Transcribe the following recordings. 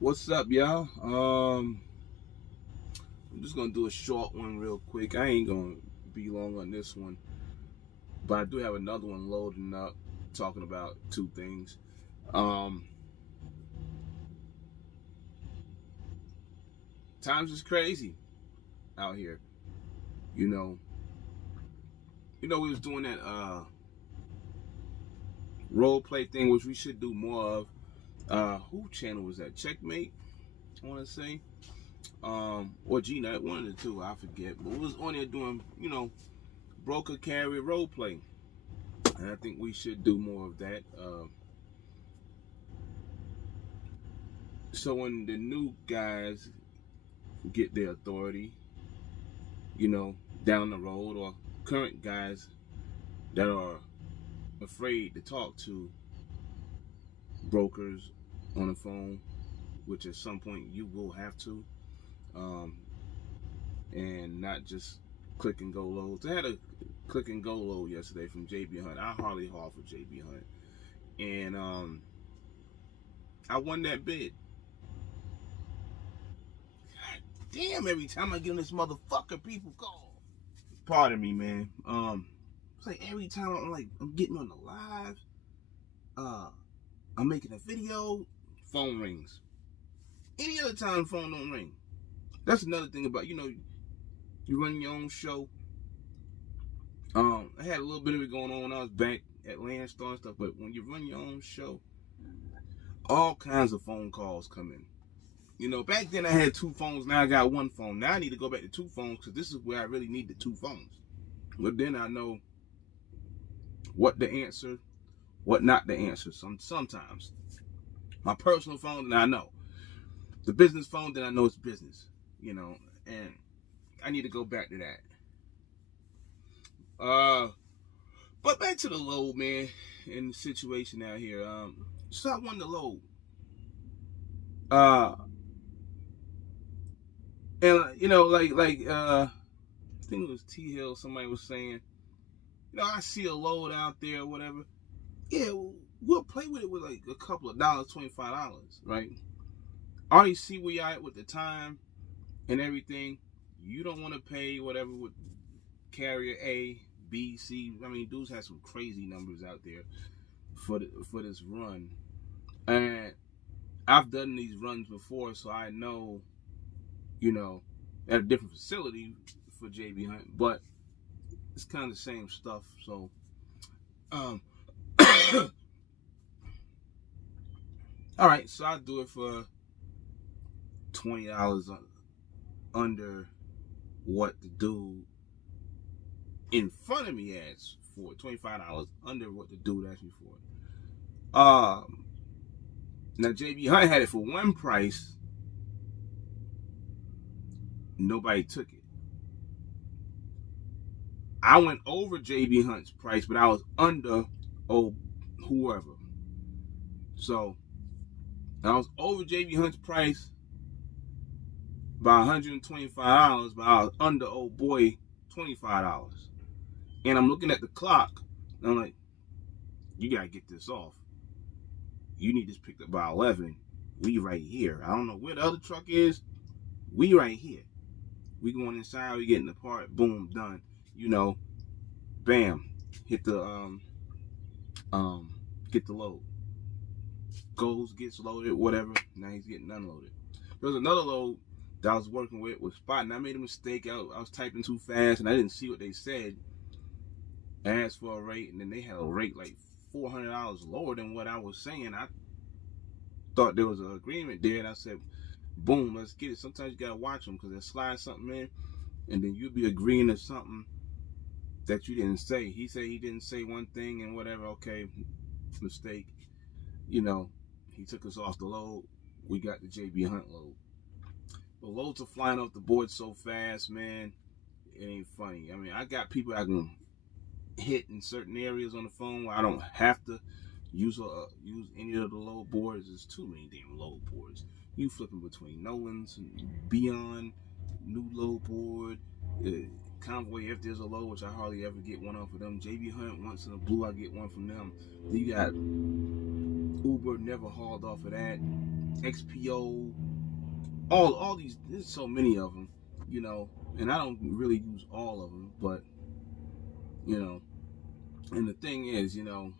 What's up, y'all? I'm just gonna do a short one real quick. I ain't gonna be long on this one, but I do have another one loading up, talking about two things. Um, Times is crazy out here. You know, we was doing that role play thing, which we should do more of. Who channel was that? Checkmate, I want to say. Or G-Nut, one of the two, I forget. But we was on there doing, broker carrier role play. And I think we should do more of that. So when the new guys get their authority, down the road, or current guys that are afraid to talk to brokers on the phone, which at some point you will have to, um, and not just click and go loads. I had a click and go load yesterday from JB Hunt. I hardly haul for JB Hunt, and I won that bid. God damn! Every time I get on this motherfucker, people call. Pardon me, man. It's like every time I'm getting on the live, uh, I'm making a video, phone rings. Any other time, phone don't ring. That's another thing about you run your own show. I had a little bit of it going on when I was back at Landstar and stuff, but when you run your own show, all kinds of phone calls come in. Back then I had two phones. Now I got one phone. Now I need to go back to two phones because this is where I really need the two phones. But then I know what to answer, what not to answer. Sometimes my personal phone, then I know. The business phone, then I know it's business. And I need to go back to that. But back to the load, man, and the situation out here. So I won the load. And I think it was T Hill. Somebody was saying, I see a load out there or whatever. Yeah, we'll play with it with like a couple of dollars, $25, right? I already see where you at with the time and everything. You don't want to pay whatever with carrier A, B, C. I mean, dudes have some crazy numbers out there for this run, and I've done these runs before, so I know, at a different facility for JB Hunt, but it's kind of the same stuff. So, all right, so I do it for $20 under what the dude in front of me asked for. $25 under what the dude asked me for. Now JB Hunt had it for one price. Nobody took it. I went over JB Hunt's price, but I was under whoever. So I was over JB Hunt's price by $125, but I was under old boy $25. And I'm looking at the clock, and I'm like, you gotta get this off. You need this picked up by 11. We right here. I don't know where the other truck is. We right here. We going inside, we getting the part, boom, done. Bam. Hit the get the load. Goes, gets loaded, whatever. Now he's getting unloaded. There was another load that I was working with spotting. I made a mistake. I was typing too fast and I didn't see what they said. I asked for a rate, and then they had a rate like $400 lower than what I was saying. I thought there was an agreement there, and I said, boom, let's get it. Sometimes you gotta watch them because they slide something in, and then you'll be agreeing to something that you didn't say. He said he didn't say one thing and whatever. Okay, mistake. He took us off the load. We got the JB Hunt load. The loads are flying off the board so fast, man. It ain't funny. I mean, I got people I can hit in certain areas on the phone where I don't have to use any of the load boards. There's too many damn load boards. You flipping between Nolan's and Beyond, new load board, Convoy if there's a low, which I hardly ever get one off of them. JB Hunt, once in a blue, I get one from them. Then you got Uber never hauled off of that. XPO, all these. There's so many of them, you know, and I don't really use all of them, but you know. And the thing is, you know,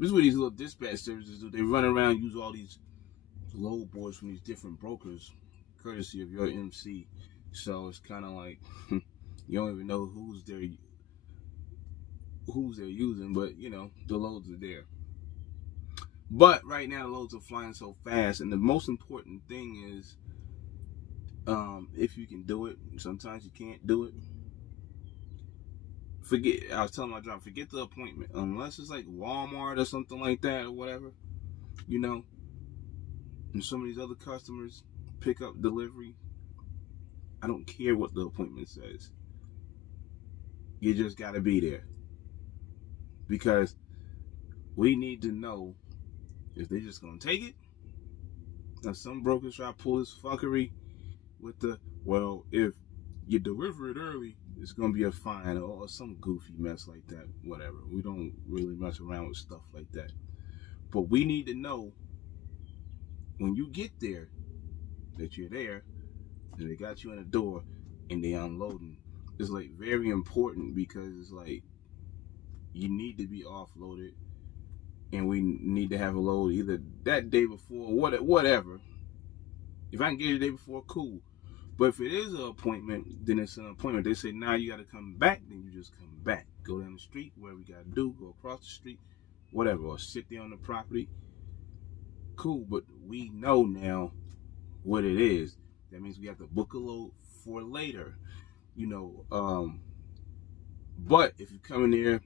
this is what these little dispatch services do. They run around, use all these load boards from these different brokers, courtesy of your MC. So it's kind of like you don't even know who's they're using, but you know the loads are there. But right now the loads are flying so fast, and the most important thing is, if you can do it. Sometimes you can't do it. I was telling my driver, forget the appointment unless it's like Walmart or something like that or whatever, you know. And some of these other customers pick up delivery. I don't care what the appointment says. You just got to be there, because we need to know if they're just gonna take it. Now some brokers try to pull this fuckery with the, well, if you deliver it early, it's gonna be a fine or some goofy mess like that. Whatever. We don't really mess around with stuff like that. But we need to know when you get there that you're there and they got you in the door and they unloading. It's like very important, because it's like you need to be offloaded, and we need to have a load either that day before, whatever. If I can get it the day before, cool. But if it is an appointment, then it's an appointment. They say, now you got to come back, then you just come back. Go down the street, whatever we got to do, go across the street, whatever, or sit there on the property. Cool, but we know now what it is. That means we have to book a load for later, you know. But if you come in there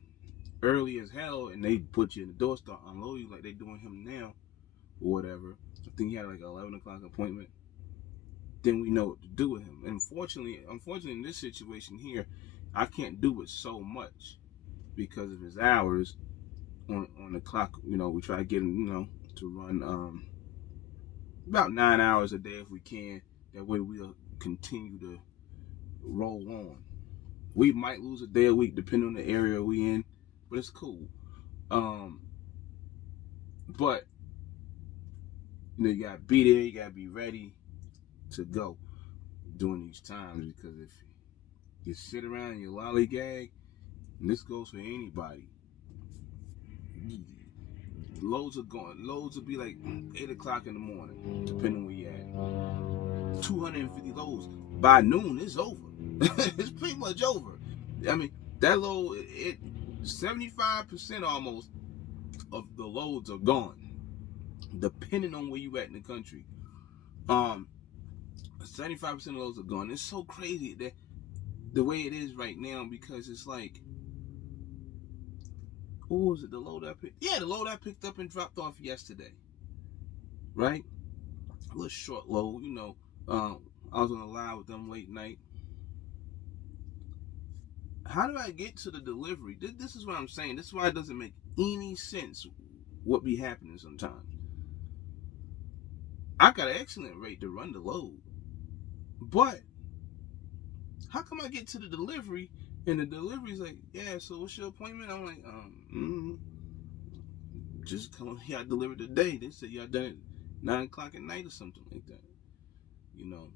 early as hell and they put you in the door, start unload you like they doing him now, or whatever. I think he had like an 11 o'clock appointment. Then we know what to do with him. And unfortunately, in this situation here, I can't do it so much because of his hours on the clock. You know, we try to get him, you know, to run about 9 hours a day if we can. That way we'll continue to roll on. We might lose a day a week depending on the area we in, but it's cool. But you know, you gotta be there, you gotta be ready to go during these times, because if you sit around and you lollygag, and this goes for anybody, loads will be like 8 o'clock in the morning, depending where you at. 250 loads by noon, it's over. It's pretty much over. I mean, that load, 75% almost of the loads are gone, depending on where you at in the country. 75% of those are gone. It's so crazy that the way it is right now, because it's like, what was it? The load I picked? Yeah, the load I picked up and dropped off yesterday. Right? A little short load, you know. I was on a live with them late night. How do I get to the delivery? This is what I'm saying. This is why it doesn't make any sense what be happening sometimes. I got an excellent rate to run the load, but how come I get to the delivery and the delivery's like, yeah, so what's your appointment? I'm like, just come here. I delivered today. They said y'all done it 9 o'clock at night or something like that. You know,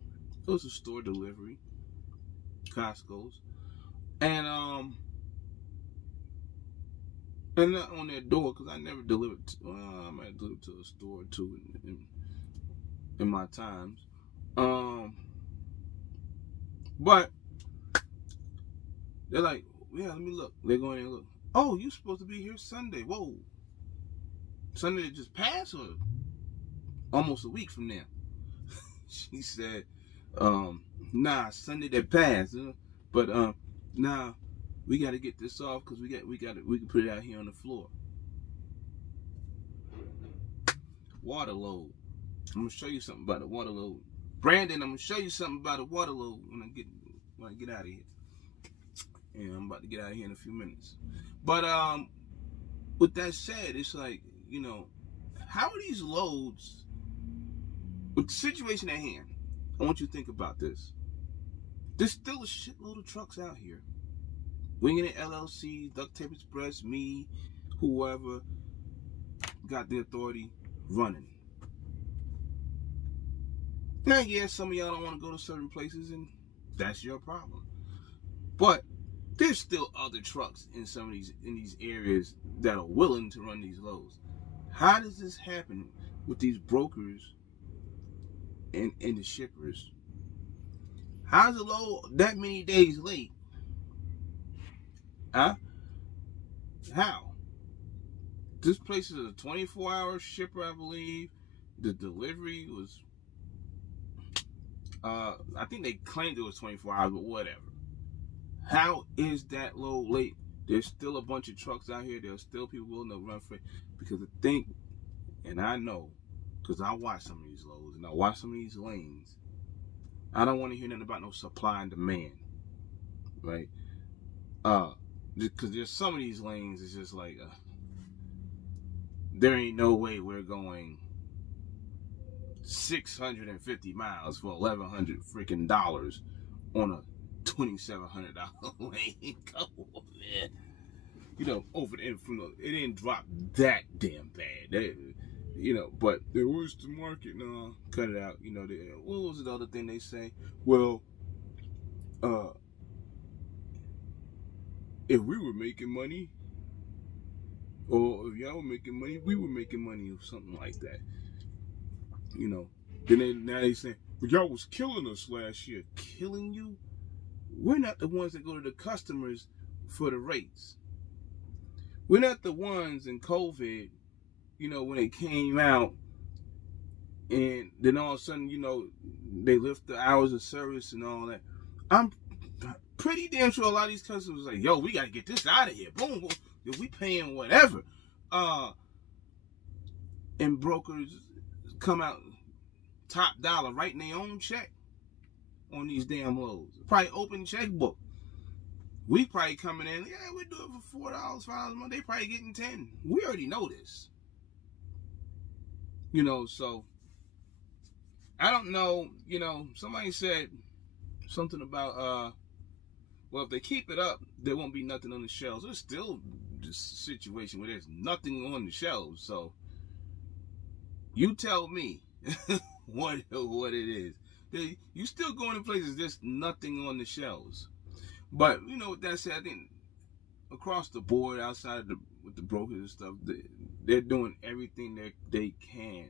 it was a store delivery, Costco's, and not on their door, because I never delivered. I might have delivered to a store or two in my times. But they're like, yeah, let me look. They're going and look. Oh, you supposed to be here Sunday. Whoa. Sunday that just passed, or almost a week from now? She said, nah, Sunday that passed. But nah, we got to get this off, because we can put it out here on the floor. Water load. I'm gonna show you something about the water load. Brandon, I'm gonna show you something about the water load when I get out of here. And I'm about to get out of here in a few minutes. But with that said, it's like, you know, how are these loads, with the situation at hand, I want you to think about this. There's still a shitload of trucks out here. Winging It LLC, Duct Tape Express, me, whoever. got the authority running. Now, yeah, some of y'all don't want to go to certain places, and that's your problem. But there's still other trucks in some of these areas that are willing to run these loads. How does this happen with these brokers and the shippers? How's a load that many days late? Huh? How? This place is a 24-hour shipper, I believe. The delivery was, I think they claimed it was 24 hours, but whatever. How is that load late? There's still a bunch of trucks out here. There's still people willing to run for it. Because the thing, and I know, because I watch some of these loads and I watch some of these lanes, I don't want to hear nothing about no supply and demand, right? Because there's some of these lanes, it's just like, there ain't no way we're going 650 miles for $1,100 freaking dollars on a $2,700 lane. Come on, man. You know, over the it didn't drop that damn bad. You know, but there was the market. No, cut it out. You know, what was the other thing they say? Well, if we were making money, or if y'all were making money, we were making money, or something like that. You know, now they say, well, y'all was killing us last year. Killing you? We're not the ones that go to the customers for the rates. We're not the ones in COVID, you know, when it came out, and then all of a sudden, you know, they lift the hours of service and all that. I'm pretty damn sure a lot of these customers are like, yo, we got to get this out of here. Boom, boom. We paying whatever. And brokers come out top dollar writing their own check on these damn loads. Probably open checkbook. We probably coming in, yeah, we do it for $4, $5 a month. They probably getting 10. We already know this. You know, so I don't know, you know, somebody said something about well, if they keep it up, there won't be nothing on the shelves. There's still this situation where there's nothing on the shelves. So you tell me what it is. You still going to places, there's nothing on the shelves. But, you know, with that said, I think across the board, outside with the brokers and stuff, they're doing everything they can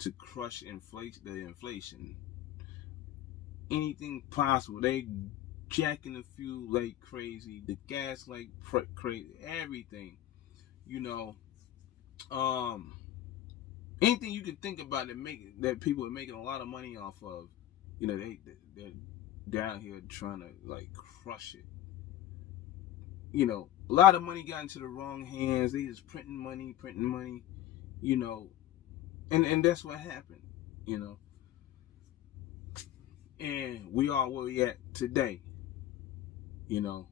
to crush the inflation. Anything possible. They jacking the fuel like crazy, the gas like crazy, everything. You know, anything you can think about that people are making a lot of money off of. You know, they're down here trying to like crush it. You know, a lot of money got into the wrong hands. They just printing money, you know, and that's what happened, you know. And we are where we at today. You know,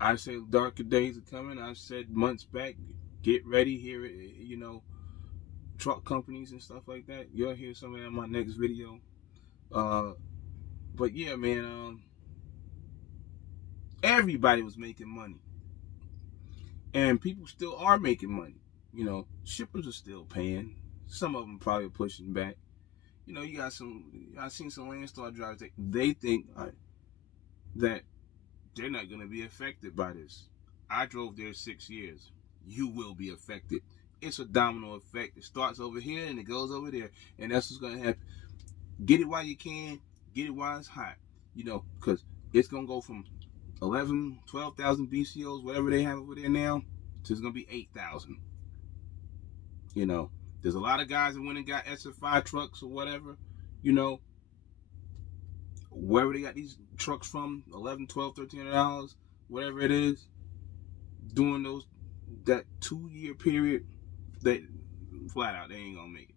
I said darker days are coming. I said months back, get ready here, you know, truck companies and stuff like that. You'll hear some of that in my next video. But yeah, man, everybody was making money. And people still are making money. You know, shippers are still paying. Some of them probably pushing back. You know, I've seen some Landstar drivers, they think that they're not going to be affected by this. I drove there 6 years. You will be affected. It's a domino effect. It starts over here and it goes over there. And that's what's going to happen. Get it while you can. Get it while it's hot. You know, because it's going to go from 11, 12,000 BCOs, whatever they have over there now, to it's going to be 8,000. You know, there's a lot of guys that went and got SFI trucks or whatever, you know, wherever they got these trucks from, $11, $12, $1,300, whatever it is, doing that 2-year period, they flat out, they ain't going to make it.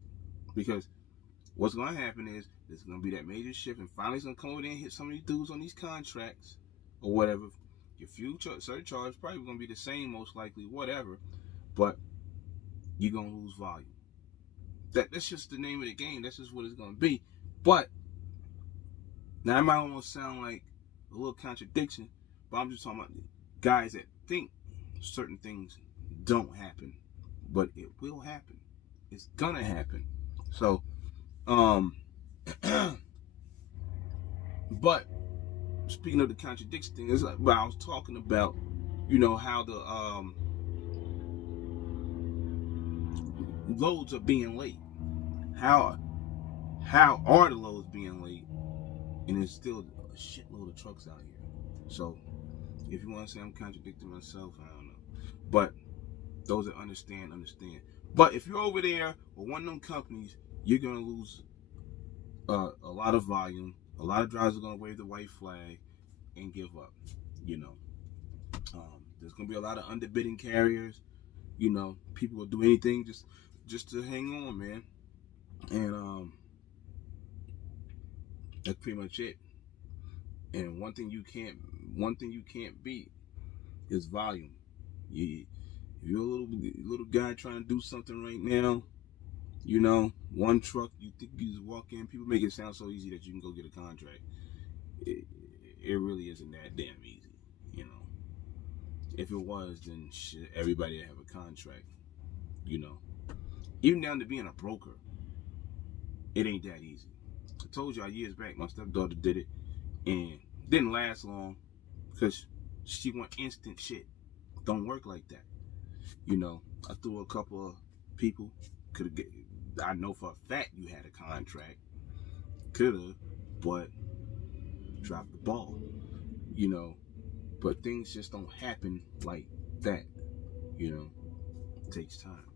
Because what's going to happen is there's going to be that major shift, and finally it's going to come over there and hit some of these dudes on these contracts or whatever. Your fuel surcharge probably going to be the same, most likely, whatever, but you're going to lose volume. That's just the name of the game. That's just what it's going to be. But now it might almost sound like a little contradiction, but I'm just talking about guys that think certain things don't happen. but it will happen. It's gonna happen. So, but speaking of the contradiction thing, it's like, well, I was talking about, how the loads are being late. How are the loads being late, and there's still a shitload of trucks out here. So if you want to say I'm contradicting myself, I don't know. But those that understand. But if you're over there with one of them companies, you're gonna lose a lot of volume. A lot of drivers are gonna wave the white flag and give up. There's gonna be a lot of underbidding carriers. People will do anything just to hang on, man. And that's pretty much it. And one thing you can't beat is volume. If you're a little guy trying to do something right now, one truck, you think you just walk in. People make it sound so easy that you can go get a contract. It really isn't that damn easy. If it was, then shit, everybody would have a contract. Even down to being a broker, it ain't that easy. I told y'all years back, my stepdaughter did it, and didn't last long because she want instant shit. Don't work like that. I threw a couple of people. I know for a fact you had a contract. Could've, but dropped the ball. But things just don't happen like that. It takes time.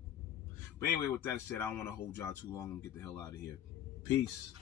But anyway, with that said, I don't want to hold y'all too long and get the hell out of here. Peace.